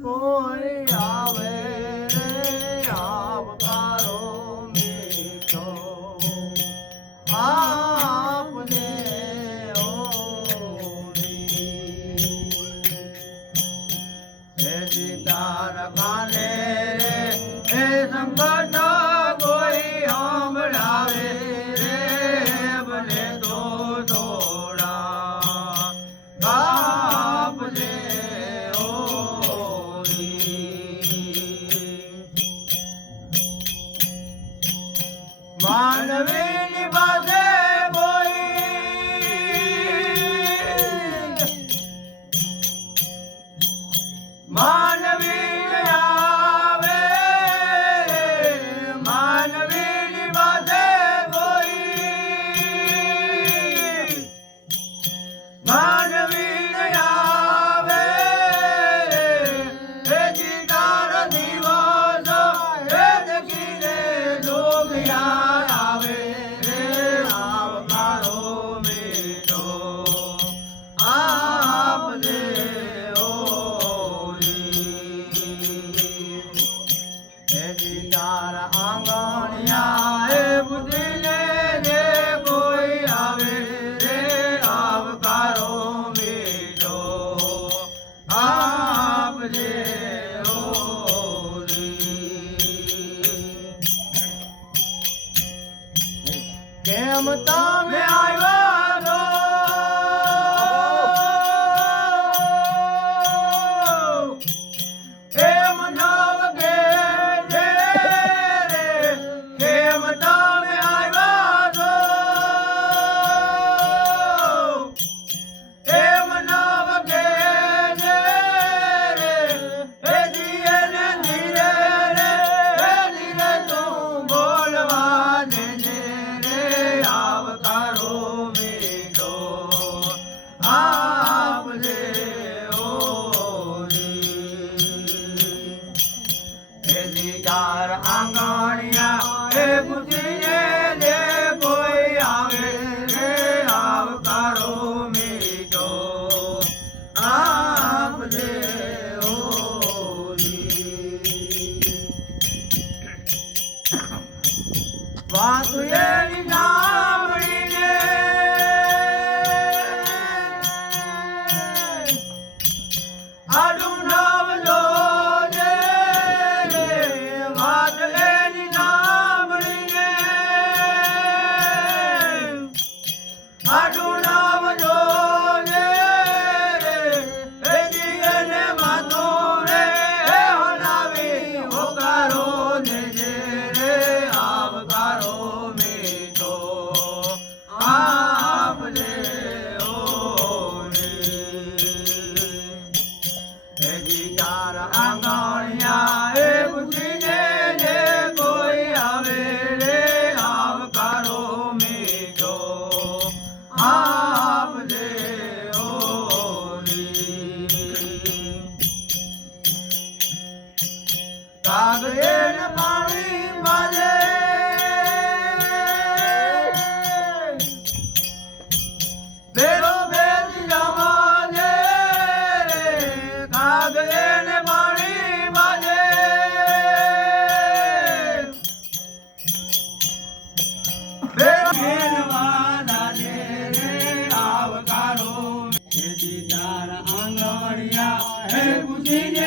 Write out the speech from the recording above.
કોઈ આવે રે આવકારો મીઠો આપને તાર કાને રે હે સંકટ કોઈ સાંભળાવે રે બને તો દોડા કાપને માનવીની પાસે માનવી આવે માનવીની પાસે કોઈ માનવી આવે હે જીતાર દિવસ હે દેખીને જોગિયા આવે રે આવકારો મીઠો આપને તારા આંગણિયા એ બુદ્ધિને રે કોઈ આવે રે આવકારો મીઠો આપને કેમ તમે આવ્યા રો એમ નવ આંગણિયા હે બુદ્ધિને રે કોઈ આવે રે આવકારો મીઠો આપને વાત એની સાંભળીને આડું નવજો આંગણિયા એ બુદ્ધિને જે કોઈ આવે રે આવકારો મીઠો આપને કાગળે પાણી મારે